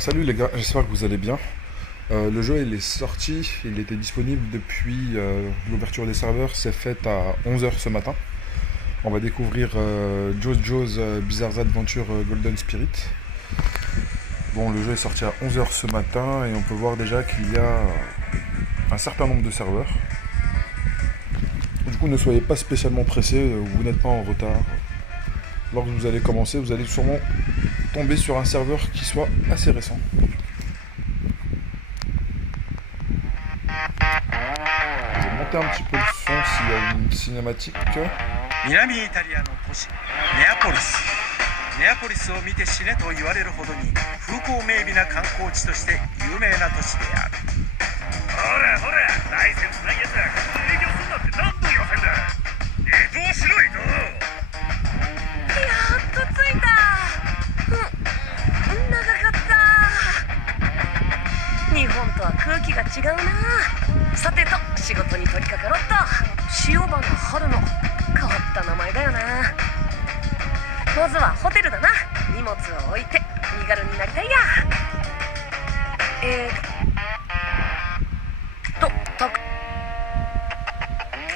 Salut les gars, j'espère que vous allez bien. Le jeu il est sorti, il était disponible depuis l'ouverture des serveurs, c'est fait à 11 heures ce matin. On va découvrir JoJo's Bizarre Adventure Golden Spirit. Bon, le jeu est sorti à 11 heures ce matin et on peut voir déjà qu'il y a un certain nombre de serveurs. Du coup, ne soyez pas spécialement pressés, vous n'êtes pas en retard. Lorsque vous allez commencer, vous allez sûrement tomber sur un serveur qui soit assez récent. Je vais monter un petit peu le son s'il y a une cinématique. 南イタリアの都市ネアポリス。ネアポリスを見て死ねと言われるほどに風光明媚な観光地として有名な都市である。ほらほら、ライセンスないやつらここで営業するなって何度言わせんだ。移動しろ移動。やっと着いた。長かった。日本とは空気が違うな。さてと仕事に取り掛かろうっと。塩花春の変わった名前だよな。まずはホテルだな。荷物を置いて身軽になりたいや。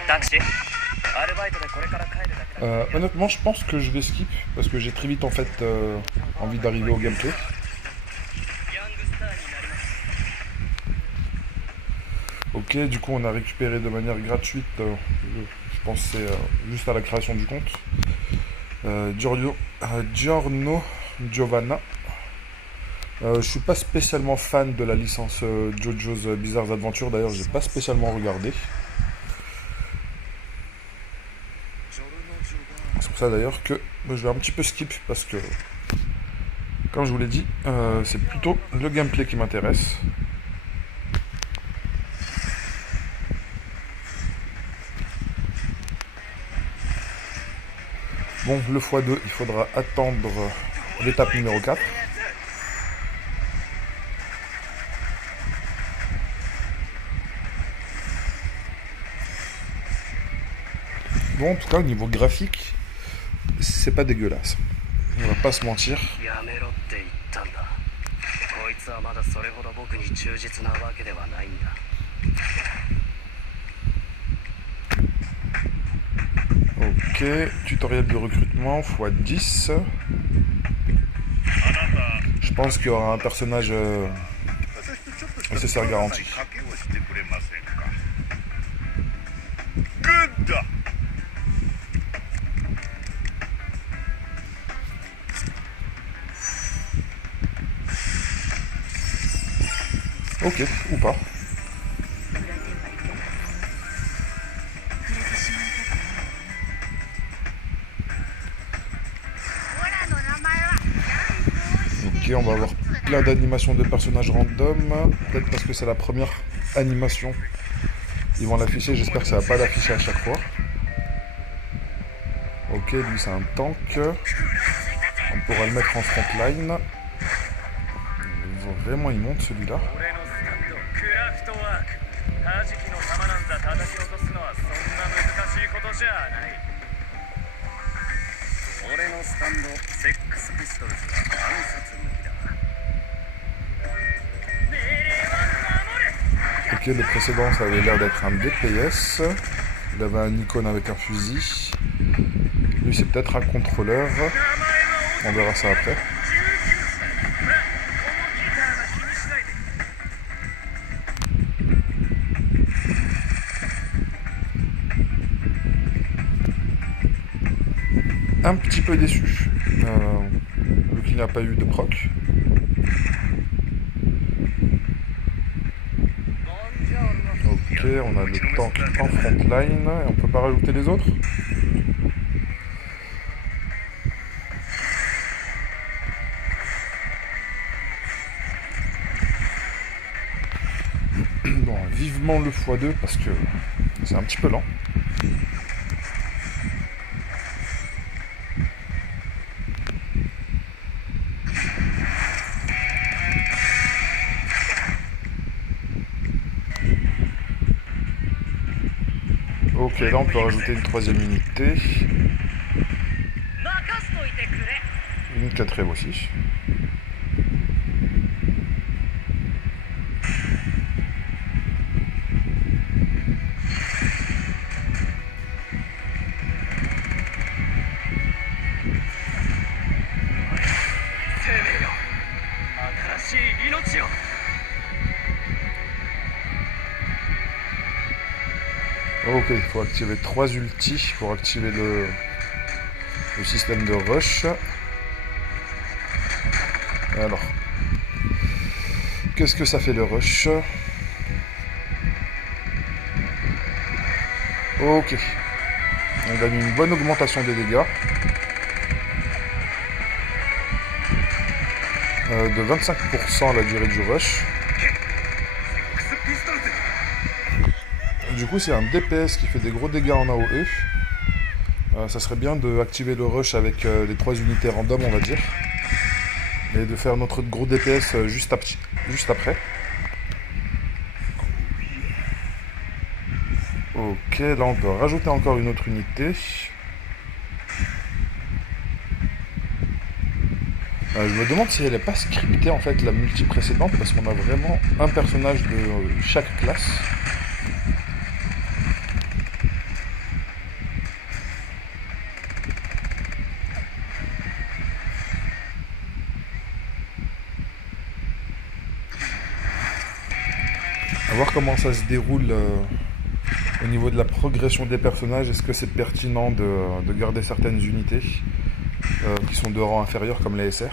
タクシーアルバイトでこれから帰るだけだ。Honnêtement, je pense que je vais skip parce que j'ai très vite en fait envie d'arriver au gameplay. Ok, du coup on a récupéré de manière gratuite, je pense que c'est juste à la création du compte, Giorno Giovanna. Je suis pas spécialement fan de la licence JoJo's Bizarre Adventure, d'ailleurs j'ai pas spécialement regardé. C'est pour ça d'ailleurs que je vais un petit peu skip parce que, comme je vous l'ai dit, c'est plutôt le gameplay qui m'intéresse. Bon, le x2, il faudra attendre l'étape numéro 4. Bon, en tout cas, au niveau graphique, c'est pas dégueulasse. On va pas se mentir. Ok, tutoriel de recrutement x10. Je pense qu'il y aura un personnage nécessaire garanti. Ok, ou pas. Ok, on va avoir plein d'animations de personnages random. Peut-être parce que c'est la première animation. Ils vont l'afficher, j'espère que ça va pas l'afficher à chaque fois. Ok, lui c'est un tank. On pourra le mettre en frontline. Vraiment il monte celui-là. Ok, le précédent ça avait l'air d'être un DPS. Il avait un icône avec un fusil. Lui c'est peut-être un contrôleur. On verra ça après. Un petit peu déçu, vu qu'il n'y a pas eu de proc. Ok, on a le tank en frontline, et on peut pas rajouter les autres. Bon, vivement le x2 parce que c'est un petit peu lent. Ok, là on peut rajouter une troisième unité. Une quatrième aussi. しい命を。 Ok, il faut activer 3 ultis pour activer le système de rush. Alors, qu'est-ce que ça fait le rush? Ok, on gagne une bonne augmentation des dégâts. De 25% à la durée du rush. Du coup, c'est un DPS qui fait des gros dégâts en AOE. Ça serait bien d'activer le rush avec les 3 unités random, on va dire. Et de faire notre gros DPS juste après. Ok, là on peut rajouter encore une autre unité. Je me demande si elle n'est pas scriptée en fait la multi précédente parce qu'on a vraiment un personnage de chaque classe. À voir comment ça se déroule au niveau de la progression des personnages. Est-ce que c'est pertinent de garder certaines unités qui sont de rang inférieur comme les SR?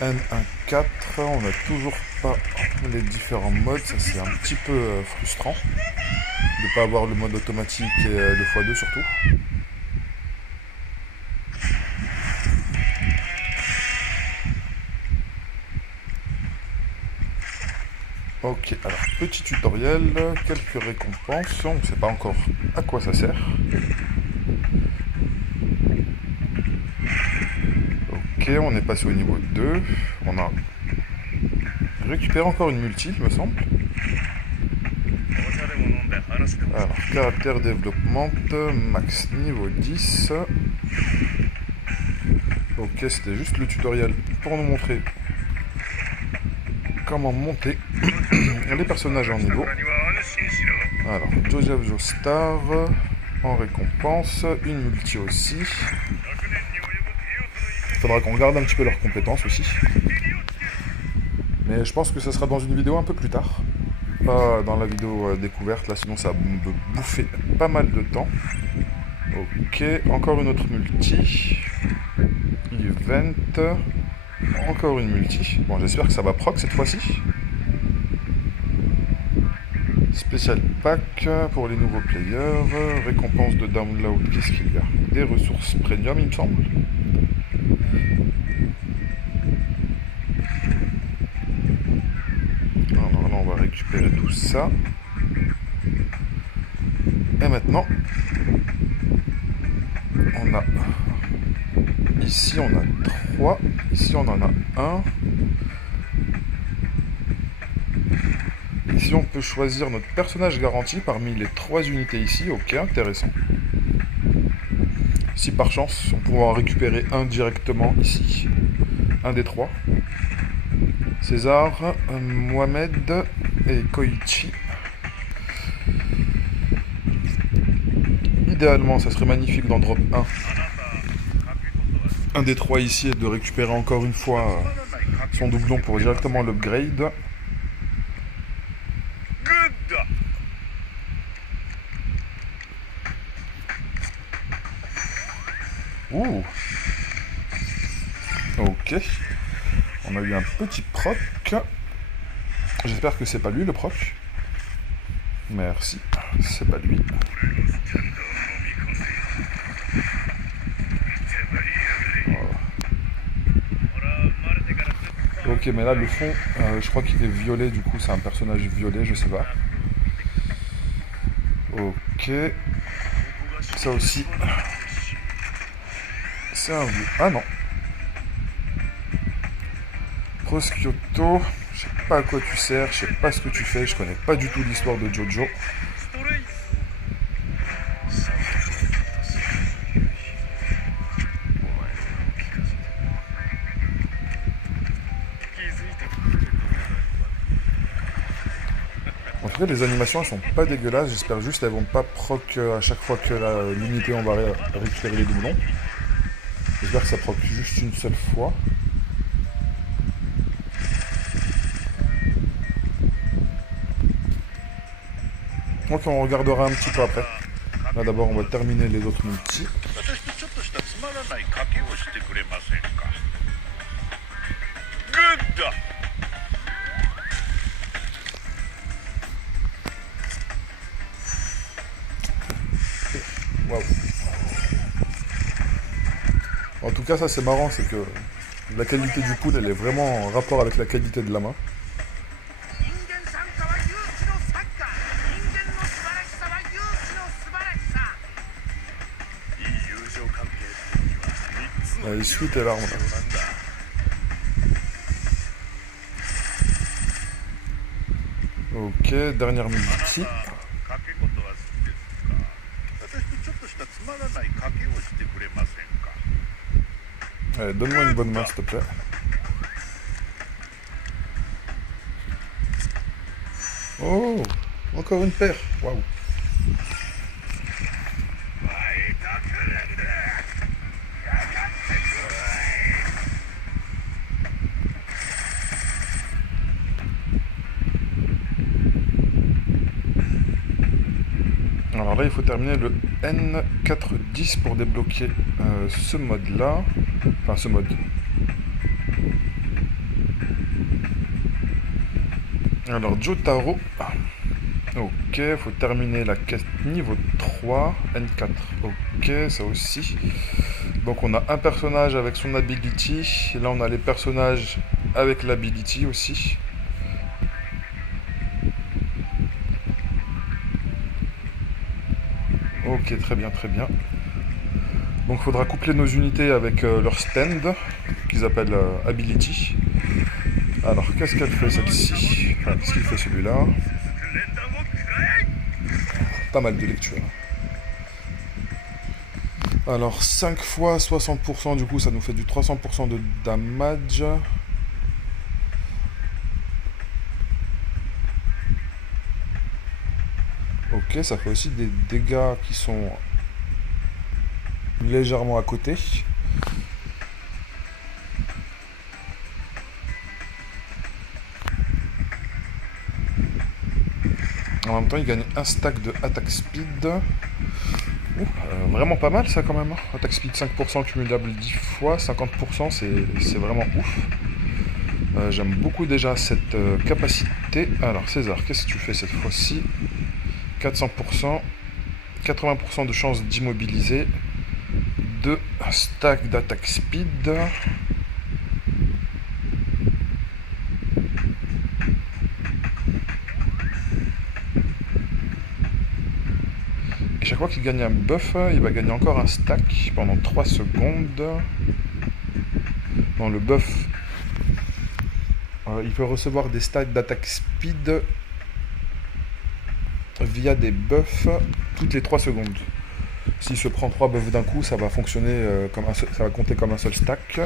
N1.4, on n'a toujours pas les différents modes, ça c'est un petit peu frustrant de ne pas avoir le mode automatique et le x2 surtout. Ok, alors petit tutoriel, quelques récompenses, on ne sait pas encore à quoi ça sert. Ok, on est passé au niveau 2, on a récupéré encore une multi, il me semble. Alors, caractère développement, max niveau 10. Ok, c'était juste le tutoriel pour nous montrer comment monter les personnages en niveau. Alors, Joseph Joestar en récompense, une multi aussi. Il faudra qu'on regarde un petit peu leurs compétences aussi. Mais je pense que ce sera dans une vidéo un peu plus tard. Pas dans la vidéo découverte, là sinon ça va me bouffer pas mal de temps. Ok, encore une autre multi. Event. Encore une multi. Bon, j'espère que ça va proc cette fois-ci. Spécial pack pour les nouveaux players. Récompense de download, qu'est-ce qu'il y a? Des ressources premium, il me semble. Alors là, on va récupérer tout ça. Et maintenant, on a... Ici, on a 3. Ici, on en a 1. Ici, on peut choisir notre personnage garanti parmi les 3 unités ici. Ok, intéressant. Si par chance, on pourra en récupérer un directement ici. Un des 3. César, Mohamed et Koichi. Idéalement, ça serait magnifique d'en drop 1. Un des 3 ici et de récupérer encore une fois son doublon pour directement l'upgrade. Ouh. Ok. On a eu un petit proc. J'espère que c'est pas lui le proc. Merci. C'est pas lui. Ok, mais là le fond, je crois qu'il est violet, du coup c'est un personnage violet, je sais pas. Ok. Ça aussi. C'est un vieux. Ah non. Proskyoto, je sais pas à quoi tu sers, je sais pas ce que tu fais, je connais pas du tout l'histoire de Jojo. tout cas, les animations, elles sont pas dégueulasses. J'espère juste qu'elles vont pas proc à chaque fois que l'unité, on va récupérer les doublons. J'espère que ça proc juste une seule fois. Donc on regardera un petit peu après. Là d'abord, on va terminer les autres multis. Waouh. En tout cas, ça c'est marrant, c'est que la qualité du pool, elle est vraiment en rapport avec la qualité de la main. Il suit tes larmes là. Ok, dernière multi. Allez, donne-moi une bonne main s'il te plaît. Oh, encore une paire. Waouh. Alors là, il faut terminer le N410 pour débloquer ce mode-là. Enfin, ce mode. Alors, Jotaro. Ok, il faut terminer la quête niveau 3, N4. Ok, ça aussi. Donc, on a un personnage avec son ability. Là, on a les personnages avec l'ability aussi. Ok, très bien, très bien. Donc il faudra coupler nos unités avec leur stand, qu'ils appellent Ability. Alors, qu'est-ce qu'elle fait celle-ci? Enfin, qu'est-ce qu'il fait celui-là? Pas mal de lecture. Alors, 5 fois 60%, du coup, ça nous fait du 300% de damage. Ok, ça fait aussi des dégâts qui sont légèrement à côté. En même temps, il gagne un stack de attack speed. Vraiment pas mal ça quand même. Attack speed 5% cumulable 10 fois, 50%, c'est vraiment ouf. J'aime beaucoup déjà cette capacité. Alors César, qu'est-ce que tu fais cette fois-ci? 400%, 80% de chance d'immobiliser, 2 stacks d'attaque speed. Et chaque fois qu'il gagne un buff, il va gagner encore un stack pendant 3 secondes. Dans le buff, il peut recevoir des stacks d'attaque speed via des buffs toutes les 3 secondes. S'il se prend 3 buffs d'un coup, ça va fonctionner ça va compter comme un seul stack.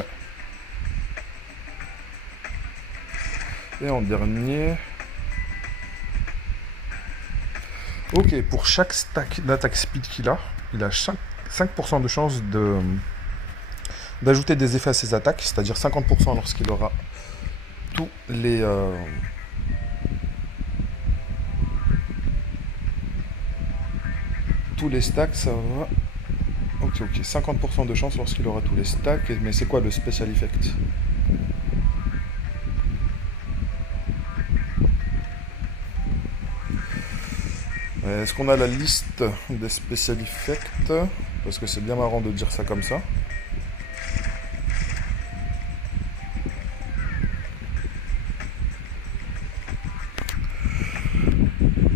Et en dernier, ok, pour chaque stack d'attaque speed qu'il a, il a 5% de chance d'ajouter des effets à ses attaques, c'est-à-dire 50% lorsqu'il aura tous les stacks, ça va. Ok, 50% de chance lorsqu'il aura tous les stacks. Mais c'est quoi le special effect? Est-ce qu'on a la liste des special effects? Parce que c'est bien marrant de dire ça comme ça.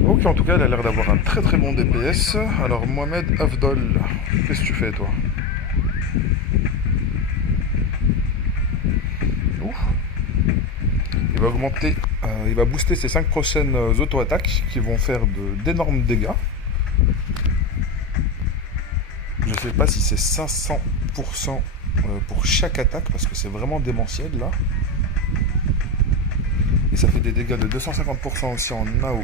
Ok, en tout cas, elle a l'air d'avoir un très très bon DPS. Alors, Mohamed Afdol, qu'est-ce que tu fais, toi? Ouf. Il va augmenter, il va booster ses 5 prochaines auto-attaques qui vont faire d'énormes dégâts. Je ne sais pas si c'est 500% pour chaque attaque, parce que c'est vraiment démentiel là. Et ça fait des dégâts de 250% aussi en AOE.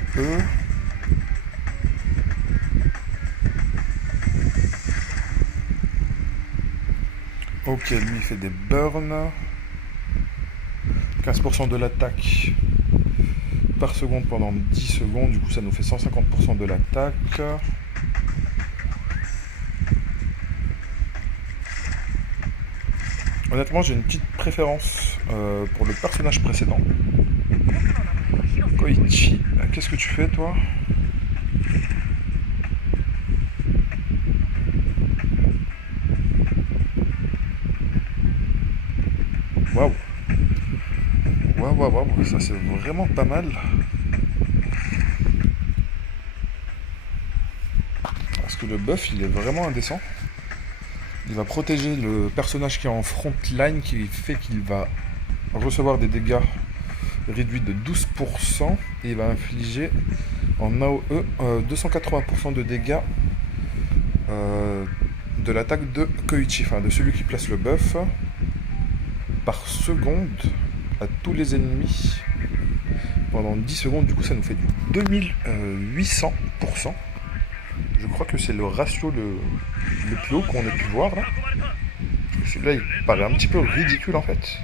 Ok, lui il fait des burns. 15% de l'attaque par seconde pendant 10 secondes. Du coup, ça nous fait 150% de l'attaque. Honnêtement, j'ai une petite préférence pour le personnage précédent. Koichi, qu'est-ce que tu fais toi? Waouh! Waouh, ça c'est vraiment pas mal. Parce que le buff il est vraiment indécent. Il va protéger le personnage qui est en front line, qui fait qu'il va recevoir des dégâts réduits de 12% et il va infliger en AOE 280% de dégâts de l'attaque de Koichi, enfin de celui qui place le buff, par seconde à tous les ennemis pendant 10 secondes. Du coup ça nous fait du 2800%. Je crois que c'est le ratio le plus haut qu'on ait pu voir là. Celui-là il paraît un petit peu ridicule en fait.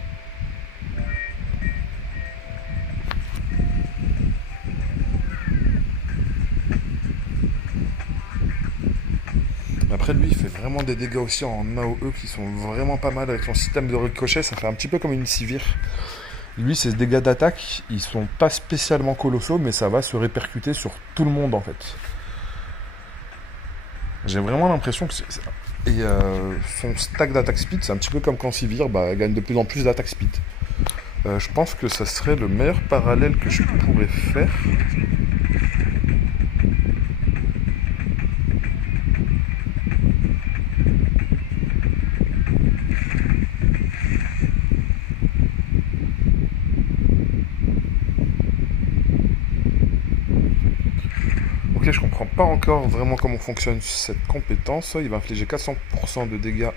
Après lui il fait vraiment des dégâts aussi en AOE qui sont vraiment pas mal avec son système de ricochet, ça fait un petit peu comme une Sivir. Lui ses dégâts d'attaque ils sont pas spécialement colossaux mais ça va se répercuter sur tout le monde en fait. J'ai vraiment l'impression que c'est... Et son stack d'attaque speed c'est un petit peu comme quand Sivir gagne de plus en plus d'attaque speed. Je pense que ça serait le meilleur parallèle que je pourrais faire. Ok, je comprends pas encore vraiment comment fonctionne cette compétence. Il va infliger 400% de dégâts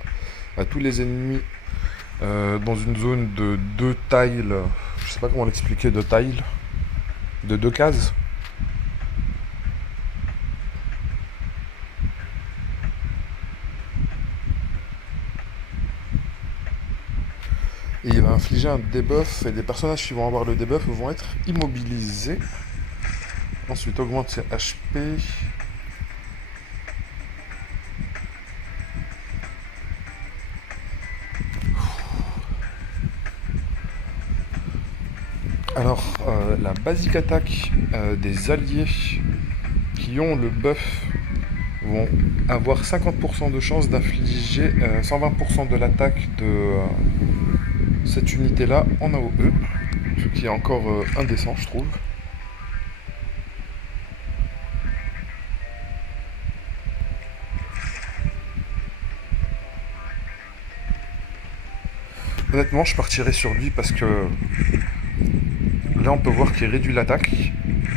à tous les ennemis dans une zone de 2 tiles. Je sais pas comment l'expliquer, 2 tiles. De 2 cases. Et il va infliger un debuff et les personnages qui vont avoir le debuff vont être immobilisés. Ensuite, augmente ses HP. Alors, la basique attaque des alliés qui ont le buff vont avoir 50% de chance d'infliger 120% de l'attaque de cette unité-là en AOE. Ce qui est encore indécent, je trouve. Honnêtement, je partirai sur lui parce que là, on peut voir qu'il réduit l'attaque.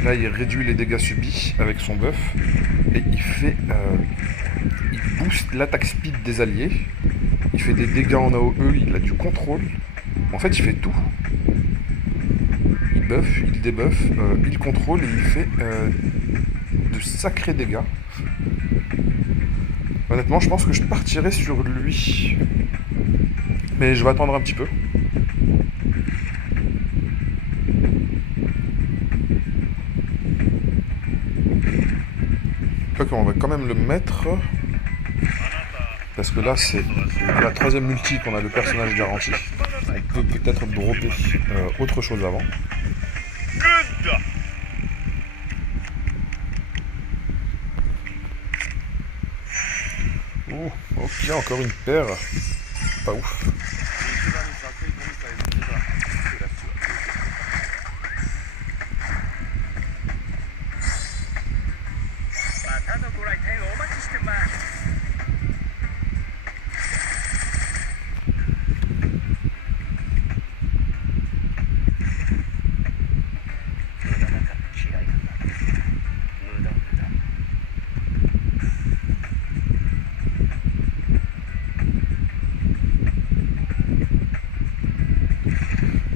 Là, il réduit les dégâts subis avec son buff. Et il booste l'attaque speed des alliés. Il fait des dégâts en AOE, il a du contrôle. En fait, il fait tout. Il buff, il débuff, il contrôle et il fait de sacrés dégâts. Honnêtement, je pense que je partirai sur lui. Mais je vais attendre un petit peu. Donc on va quand même le mettre. Parce que là, c'est la troisième multi qu'on a le personnage garanti. On peut peut-être dropper autre chose avant. Oh, ok, encore une paire. Pas ouf.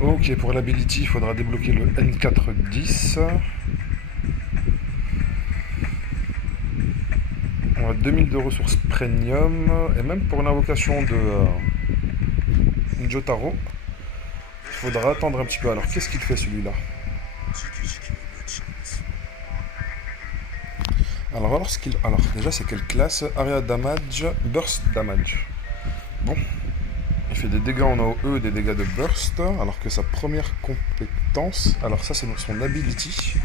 Ok, pour l'ability, il faudra débloquer le N410. On a 2000 de ressources premium. Et même pour l'invocation Jotaro. Il faudra attendre un petit peu. Alors, qu'est-ce qu'il fait celui-là? Alors, alors, déjà, c'est quelle classe? Area Damage, Burst Damage. Bon. Il fait des dégâts en AOE et des dégâts de burst. Alors que sa première compétence... Alors, ça, c'est son ability.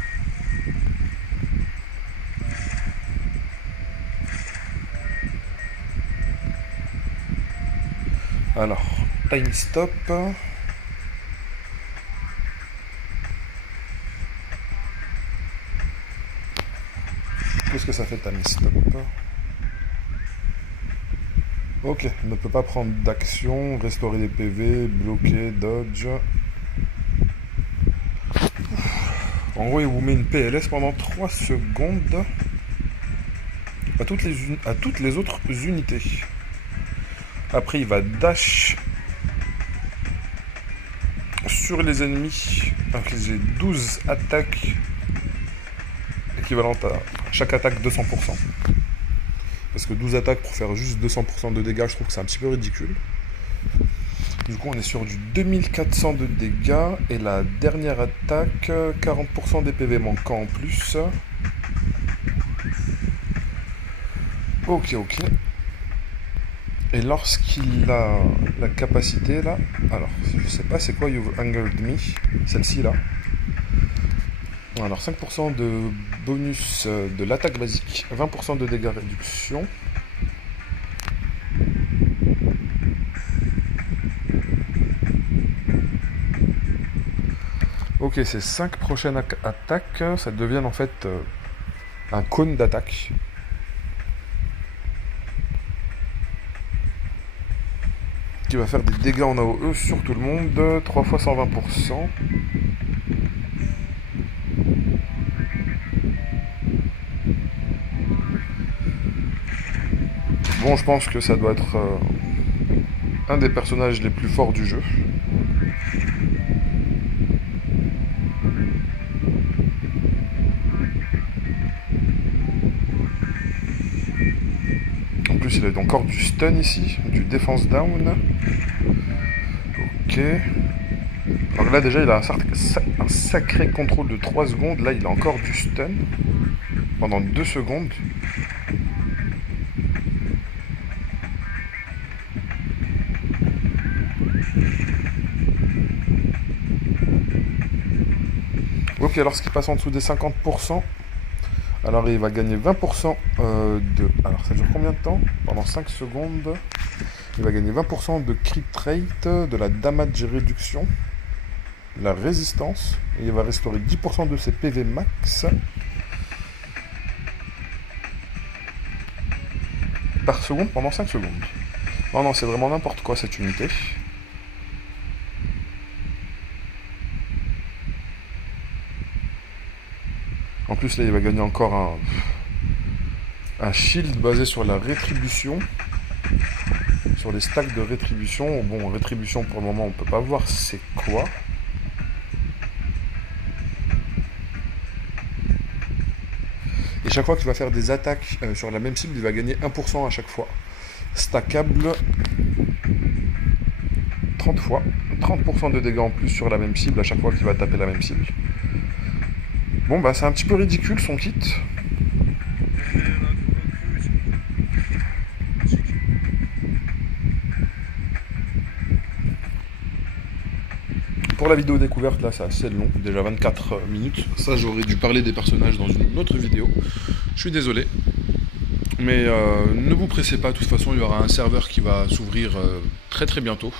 Alors, time stop. Qu'est-ce que ça fait time stop? Ok, ne peut pas prendre d'action, restaurer des PV, bloquer, dodge. En gros, il vous met une PLS pendant 3 secondes à toutes les autres unités. Après, il va dash sur les ennemis. J'ai 12 attaques équivalentes à chaque attaque 200%. Parce que 12 attaques pour faire juste 200% de dégâts, je trouve que c'est un petit peu ridicule. Du coup, on est sur du 2400 de dégâts. Et la dernière attaque, 40% des PV manquants en plus. Ok. Et lorsqu'il a la capacité là, alors je sais pas c'est quoi You've Angered Me, celle-ci là. Alors 5% de bonus de l'attaque basique, 20% de dégâts réduction. Ok, ces 5 prochaines attaques, ça devient en fait un cône d'attaque. Qui va faire des dégâts en AOE sur tout le monde, 3 fois 120%. Bon, je pense que ça doit être un des personnages les plus forts du jeu. En plus, il a encore du stun ici, du defense down. Ok. Alors là, déjà, il a un sacré contrôle de 3 secondes. Là, il a encore du stun pendant 2 secondes. Ok, alors ce qui passe en dessous des 50%, alors il va gagner 20% de... Alors ça dure combien de temps? Pendant 5 secondes, il va gagner 20% de crit rate, de la damage réduction, de la résistance, et il va restaurer 10% de ses PV max par seconde pendant 5 secondes. Non, c'est vraiment n'importe quoi cette unité. En plus, là, il va gagner encore un shield basé sur la rétribution. Sur les stacks de rétribution. Bon, rétribution, pour le moment, on peut pas voir c'est quoi. Et chaque fois qu'il va faire des attaques sur la même cible, il va gagner 1% à chaque fois. Stackable 30 fois. 30% de dégâts en plus sur la même cible à chaque fois qu'il va taper la même cible. Bon bah c'est un petit peu ridicule son kit. Pour la vidéo découverte là c'est assez long, déjà 24 minutes. Ça j'aurais dû parler des personnages dans une autre vidéo. Je suis désolé. Mais ne vous pressez pas, de toute façon il y aura un serveur qui va s'ouvrir très très bientôt.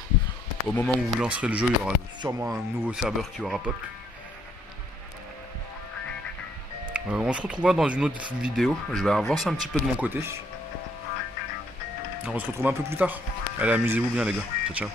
Au moment où vous lancerez le jeu, il y aura sûrement un nouveau serveur qui aura pop. On se retrouvera dans une autre vidéo. Je vais avancer un petit peu de mon côté. On se retrouve un peu plus tard. Allez, amusez-vous bien les gars. Ciao, ciao.